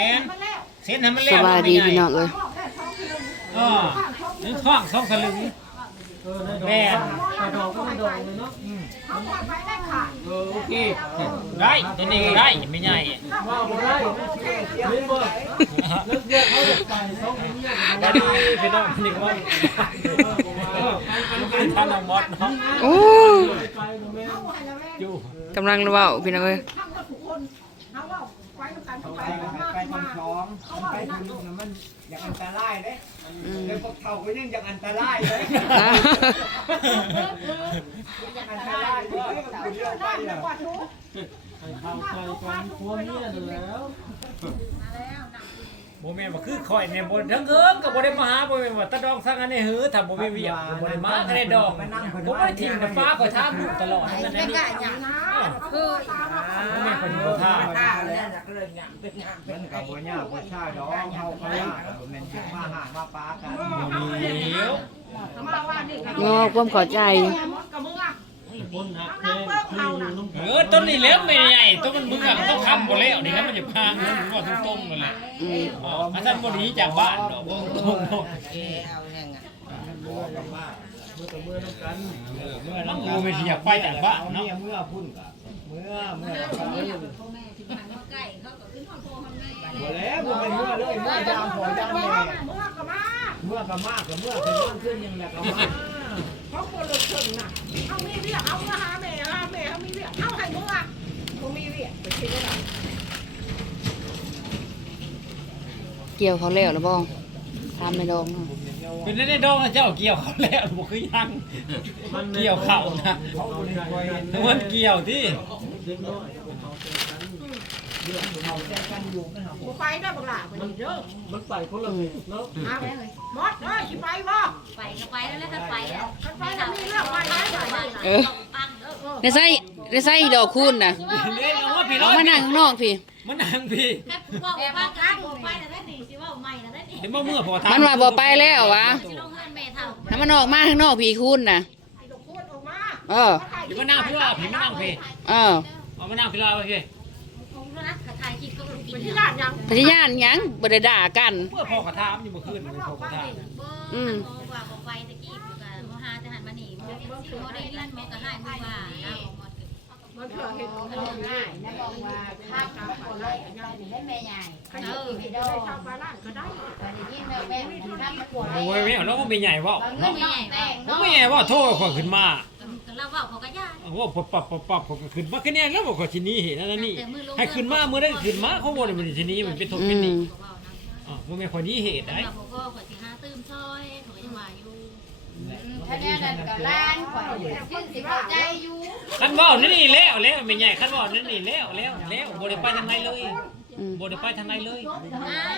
ม่นเส้นให้มันสแล้วบายดีพี่น้องเอ้ยอ๋อนี่ท้องสองสลึงแม่นแต่ดอกก็ไม่ดอกเลยเนาะเออโอเคได้ตัวนี้ก็ได้ไม่ใหญ่ว่าบ่ได้เล่นบ่เลิกเรียกเขาจะไปสองเมียได้พี่น้องนี่ก็ว่าท่านเอามดเนาะโอ้ไปบ่แม่อยู่กำลังเว้าพี่น้องเอ้ย ไปไปทำช้องไปถึงลูกนะมันอย่างอันตรายเด้เลยพวกเขาก็ยังอย่างอันตรายเลยอ่าอันตรายเลยมันเรื่องไปอะไปเขาไปก่อนพัวเมียนั่นแล้วบ่แม่นว่าคือข่อยเนี่ยบ่ทั้งเอิงก็บ่ได้มาหาบ่แม่นว่าตะดองสั่งอันนี้หือถ้าบ่มีเวียกบ่ได้มาก็ได้ดองผมบ่ได้ทิ้งฟ้าข่อยถามลูกตลอดนั่นนี่คือ แม่นคนบ่ท่ามันกับบัวหญ้าบัวชาดอกเฮาเขาหญ้ากับมันเป็นมาหามาป้ากันเดี๋ยวงอความเข้าใจ คนหักแท้คือเออต้นนี้แล้วไม่ใหญ่ต้นมันมึงอะต้องทำบ่แล้วนี่แล้วมันจะพังมันก็ตรงๆนั่นแหละอ๋ออาจารย์บ่หนีจากบ้านดอกบ่ตรงๆมือกับมือน้ำกันเออเมื่อนั้นกูไม่สิอยากไปจากบ้านเนาะเมื่อพุ่นาะ เมื่อพุ่นกะเมื่อเมื่อบัวแล้วบัวเป็นเมื่อเลยเมื่อยามพอยามแม่เมื่อก็มากเมื่อก็มากกับเมื่อเป็นต้นขึ้นยังแหละก็มากเขาคนละครึ่งน่ะเอามีเรียกเอามาหาแม่หาแม่เขามีเรียกเอาให้มึงอะมึงมีเรียกไปคิดว่า เกี่ยวเขาแล้วหรือบ่ทำไม่ดองเนาะเป็นได้ดองเจ้าเกี่ยวเขาแล้วบ่คือยังเกี่ยวเขานะเขาบ่ ได้คอยเห็นแต่มันเกี่ยวที่เด็กน้อยเขาแต่กันกูไปได้บังหลาไปนี่เด้อมันไปคนละเวทเนาะเอาหมดเอ้ยสิไปบ่ไปก็ไปแล้วแล้วถ้าไปแล้วกันไปแล้วมีเรื่องไปไหมไปเออในไส้ในไส้ดอกคูณน่ะเล่นเอาว่าพี่ร้เอาอยมานั่งข้างนอกพี่มันนั่งพี่แค่ว่าว่ากันบอกไปแล้วได้หนีสิว่าใหม่แล้วได้หนีเดี๋ยวมาเมื่อพอทำมันว่าบ่ไปแล้ววะสิลงเงินแม่เท่าให้มันออกมาข้างนอกพี่คูณน่ะไอ้ดอกพูดออกมาเออเดี๋ยวมานั่งพี่ว่าพี่มานั่งพี่เออ เอามานั่งพี่ว่าโอเคคงนะถ่ายคลิปก็ลงเป็นที่ที่ร้าร้านนยังพยานหยังบ่ได้ด่ากัน เมื่อพอกระทามอยู่เมื่อคืนมันพอกระทามอืมว่าบอกไปตะกี้กับมหาทหารมาหนีโมได้ลั่นโมก็ให้มือว่าเอาหมดมันเถื่อเห็นของมันง่ายนะบอกว่าถ้าทำคนไรกันยังได้แม่ใหญ่ใครจะกินได้ชาวบ้านก็ได้โอ้ยไม่เอาแล้วก็ไม่ใหญ่ว่าเงินใหญ่แม่ผมไม่ใหญ่ว่าโทษคนขึ้นมา เราว่าเขาก็ย่ากโอ้ปับปับปับปับผมขึ้นมาแค่นี้แล้วบอกว่าที่นี่เห็นนั่นนี่ให้ขึ้นมาเมื่อได้ขึ้นมาเขาบอกว่าที่นี่มันเป็นทุกอืเป็นนี่มอ๋อมันไม่คนนี้เหตุได้เราก็ขอสิหาตื้มซอยเขายังมาอยู่ถ้าแน่นั่นก็ล้านข่อยยืนสิเข้าใจอยู่ขันว่าวนั่นนี่แล้วแล้วไม่ใหญ่ขันว่าวนั่นนี่แล้วแล้วแล้วบริไปทางไหนเลยอืมบริไปทางไหนเลย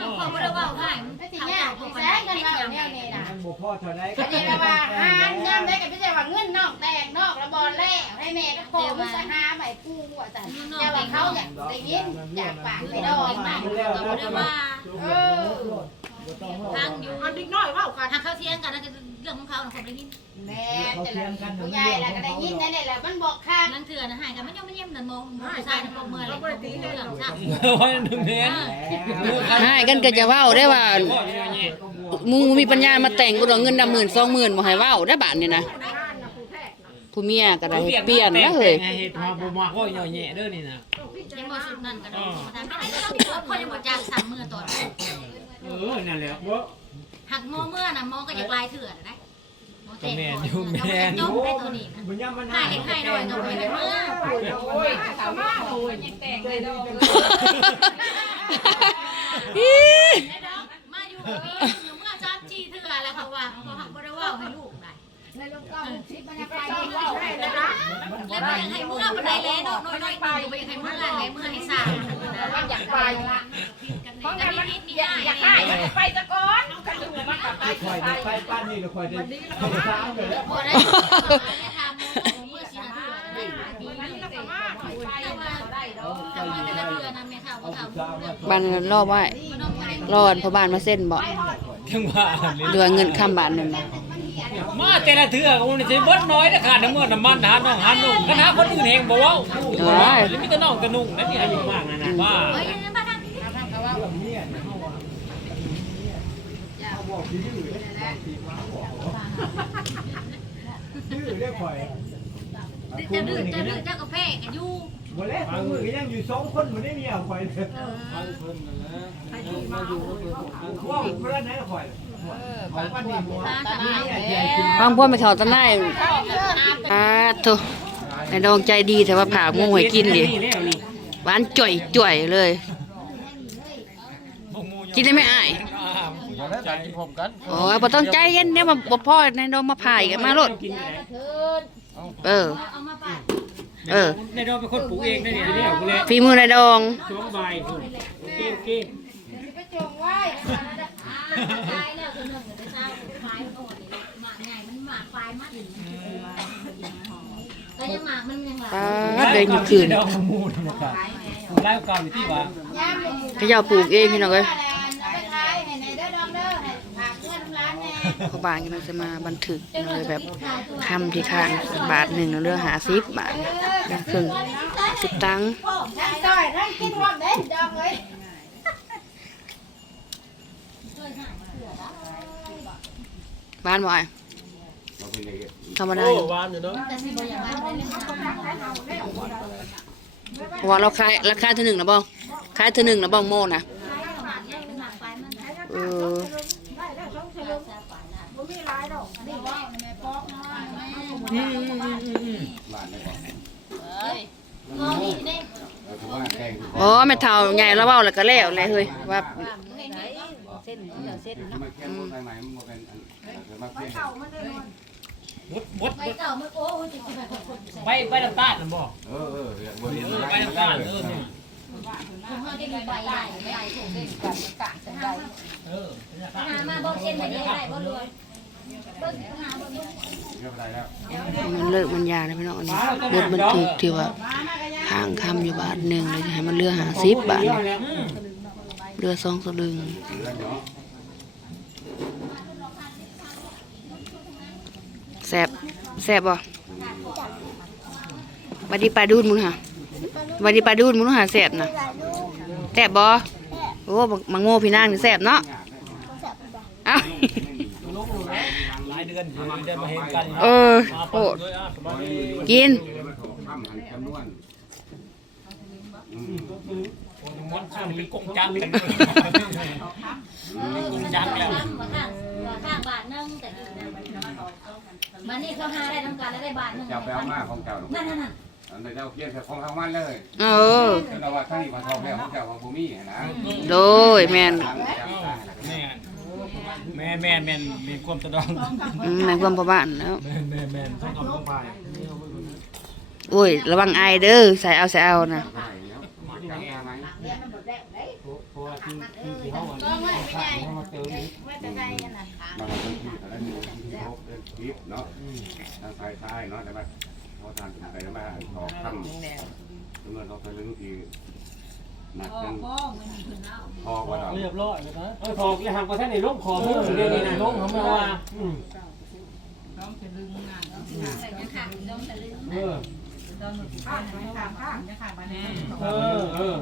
อ้าวเขาไม่ได้ว่าง่ายถ้าสิยากสิแซงกันว่าแนวนี้น่ะมัน บ่พอเท่าไรอันนี้ก็ว่าหานยามได้ก็ไม่ใช่ว่าเงินนอกแตกนอกระบอแล้วให้แม่ก็ขอมันจะหาใหม่กูว่าซั่นแต่ว่าเขาอยากได้ยินอยากปากไปดอกมามาเราไม่ได้ว่าเออ ทางอยู่อันดิ้งน้อยว่ากันทางเขาเที่ยงกันนั่นคือเรื่องของเขาผมได้ยินแม่จะผู้ใหญ่แล้วก็ได้ยินนั่นแหละมันบอกค่ะนั่นคือนะหายกันมันยังไม่เยี่ยมนั่นมองผู้ชายนั่นมองเมื่อไรมองเรื่องซ้ำวันหนึ่งเมนให้กันก็จะเว้าได้ว่ามึงมีปัญญามาแต่งกูดอกเงินดำหมื่นสองหมื่นบ่ให้เว้าได้บาทนี่นะงานนะผู้แพทย์นะผู้เมียก็ได้เปลี่ยนแล้วเฮ้ยเหตุมาบ่มาก็ย่อแย่เด้อนี่นะยังบ่สุดนั่นก็ได้มาทางไม่ต้องคนยังบ่จ้างสามมือต่อ เออ นั่นแหละหักมอเมื่อน่ะมอก็อยากลายเถื่อนได้มอแต่ก่อนจมได้ตัวนี้นะมันยังมันให้ให้หน่อยก็ไม่ได้เมื่อโอ้ยสามารถโอ้ยมาอยู่ปีอยู่เมื่อจ้ามจีเถื่อแล้วเขาว่าเขาหักบ่ได้ว่าให้ลูกได้ในลูกก็ชิดมันจะไปต้องที่เล่าให้นะแล้วไปให้เมื่อบันไดแล้วน้อยน้อยไปไปให้เมื่อไรเมื่อให้สามมันอยากไปละ เพราะงั้นมันนิดนี่ได้อยากได้มันไปตะกอนกันดูมันกลับไปคอยได้ไปปั้นนี่ก็คอยได้ทางเลยแล้วบ่ได้ได้ทำเมื่อสินาทีดีแต่ว่าแต่ว่าแต่ละเดือนนะแม่เฒ่าบ่เฒ่าบ้านนั้นรอไว้รออันพ่อบ้านมาเส้นบ่ถึงว่าเดือนเงินค้ำบ้านนั่นน่ะมาแต่ละเทื่อก็มันสิเบิดน้อยนะขาดน้ำเมื่อน้ำมันหาน้องหานุ่งคณะคนอื่นเองบ่เว้าแล้วมีแต่น้องแต่นุ่งนั่นนี่อายุมากนะนะว่า เฮ้ยมาทางนี้ เดื้อเลยตีมาบอกดื้อเรียกข่อยจะดื้อจะดื้อเจ้ากาแฟกันอยู่บ่แล้วมือก็ยังอยู่สองคนบ่ได้เมียข่อยเลยฟังเพิ่นนั่นแหละมาอยู่ก็คือผมทั้งว่าเพิ่นไหนข่อยข่อยว่านี่บ่ตาสบายฟังพ่อไม่เข้าตาหน้าอ่าโธ่ไอ้ดองใจดีแต่ว่าผากงูให้กินดิหวานจ่อยจ่อยเลย กินได้ไหมอ้ายบ่ได้ ใจกินพร้อมกันโอ้ยบ่ต้องใจเย็นเดี๋ยวมาบ่พ่อในดองมาผ่ายกันมาโลดเออ เอามาปาดเออในดอกเป็นคนปลูกเองได้เนี่ยเนี่ยกูเลยฝีมือในดองช่วงใบคุณโอเคโอเคไปจงไว้ตายแล้วคือหนึ่งเดี๋ยวไปเช้าไฟมันอ่อนเลยหมากใหญ่มันหมากไฟมากอีกก็ยังหมากมันยังหลาปาดเลยอยู่คืนดอกมูลนะครับไล่เก่าอยู่ที่ว่าย่ามเลยเขาเจ้าปลูกเองพี่น้องเอ้ย ร้านแน่เขาบางกำลังจะมาบันทึกเลยแบบคำที่ข้างบาทหนึ่งเรื่องหาซิบบาทเรื่องครึ่งสิบตังค์บ้านบ่อยธรรมดาอยู่ว่าเราะว่าเราขายราคาเท่าหนึ่งนะบ้องขายเท่าหนึ่งนะบ้องโม่นะหมากใหญ่เป็นหมาไฟมันเอออืมอือืมอืมงอนี่เด้โอ้แม่เท่าใหญ่แล้วเบ้าแล้วก็แล้วเลยเฮ้ยว่าบดบดไปเก่ามันโอ้ยจะกินแบบคนๆไปไปน้ำตาลนะบอเออเออเดี๋ยวบ่เห็นอไปน้ำตาลเออเนี่ยผมาจะมีใบใหญ่ใหญ่ถูกเด้เออหามาบอกเช่นไปเดียวได้บ่เบิ่งหาบ่รวย มันเลิกมันยาเลยพี่น้องอันนี้บทบันทึกที่ว่าข้างคำอยู่บาทหนึ่งเลยจะให้มันเรือหาซิบบาทเนี่ยเรือสองสลึงแสบแสบบ่บัดดีปลาดูดมึงค่ะบัดดีปลาดูดมึงหาแสบนะแสบบ่โอ้มังโง่พี่นางนี่แสบเนาะเอ้า หลายเดือนอยู่ได้มาเห็นกันเออมาโหปะดด้วยอะสบายดีกินทำหันจำนวนม้วนข้างเป็นกงจังกันกงจังแล้วข้างข้างบาทนึงแต่กินมันนี่เขาหาได้ทำการแล้วได้บาทนึงเจ้าไปเอามาของเจ้านั่นนั่นอันนี้เจ้าเพียนแต่ของทางมันเลย เออเราว่าท่านนี่มาทองแล้วของเจ้าของบ่มีนะโดยแม่น แม่แม่แม่แม่มีความสะดองอืมในความประบ้านแล้วแม่แม่แม่ต้องกำลังไปโอ้ย ระวังไอายเด้อใส่เอาใส่เอานะได้แล้วมาจังไหมเพราะว่าที่ที่ที่เฮาอันก็ไม่ไม่ใหญ่เฮามาเติมอีกไม่จะได้กันนะมาเป็นที่แต่ละนิ้วที่พบเดินคลิปเนาะทางซ้ายซ้ายเนาะแต่ว่าพอทานไปมาออกคำเมื่อเขาไปลึกที หนักจังพอว่าเราเรียบร้อยแล้วนะเออถอกเลยหักว่าท่านในลงคอมือเดี๋ยวนี้นะลงเขาไม่ว่าอืมเออเออเออ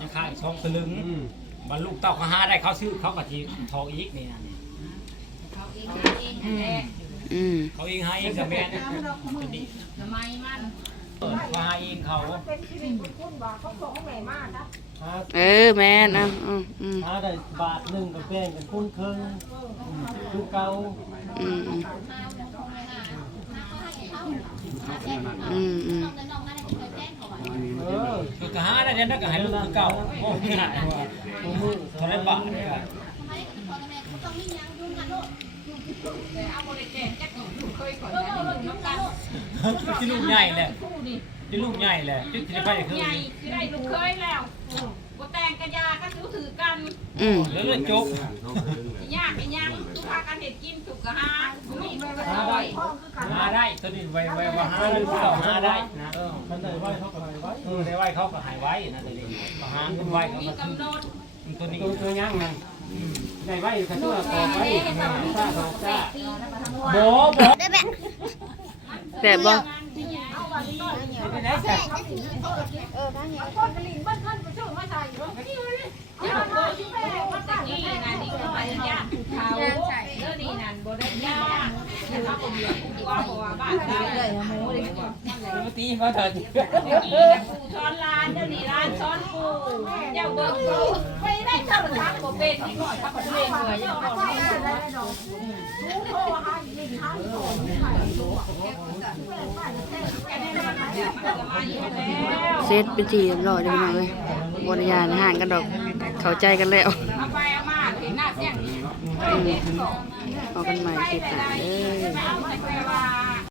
ยังขายช่องสลึงอืมบรรลุเต้าเขาหาได้เขาซื้อเขากะทิทองอีกนี่นะอืมเขาเองหาเองกับแม่นะทำไมมัน มาหาเองเขาเออแม่นอะอืมอืมหาได้บาทหนึงกับแป้งกันคุ้นเครื่องอืมคือเก่าอืมอืมอืมอืมเออคือกะหาได้เนี่ยนักกะหาลูกเก่าโอ้ยง่ายว่ามือเท่าไรบาทเนี่ย ที่ลูกใหญ่แหละที่ลูกใหญ่แหละที่จะไปคือใหญ่คือได้ลูกเคยแล้วบ่แต่งกันยาก็ถือถือกันอืมแล้วเรื่องจบสิยากไปยังทุกพากันเห็ดกินสุกกะหาบ่มีบ่หาได้ได้หาได้ตัวนี้ไวไวว่าหาได้เก่าหาได้นะเออคันใดไว้เขาก็ให้ไว้เออได้ไว้เขาก็หายไว้นะตัวนี้ก็หาเงินไว้เขามีก็กำหนดตัวนี้ตัวตัวย่างนั่น ได้ไว้กระตัวกองไว้ซ่าซ่าซ่าโบโบแสบบ่ไม่ได้แต่ตะกี้นะนี่ก็ไปยากเขาเขาคนเดียวกูว่าบอกว่าบ้านได้เลยตีเขาเถอะกี้กูช้อนร้านเดี๋ยวนี้ร้านช้อนกูเจ้าเบิกกู ได้ทำทักบ่เป็นนี่ก่อนทำบ่เป็นเลยยังก่อนเซตเป็นทีเรียบร้อยเลยพี่น้องเลยบริยานห่างกันดอก เข้าใจกันแล้วเอาไปเอามาเห็นหน้าเสียงออกันใหม่คลิปหน้าเด้อเอาไปว่า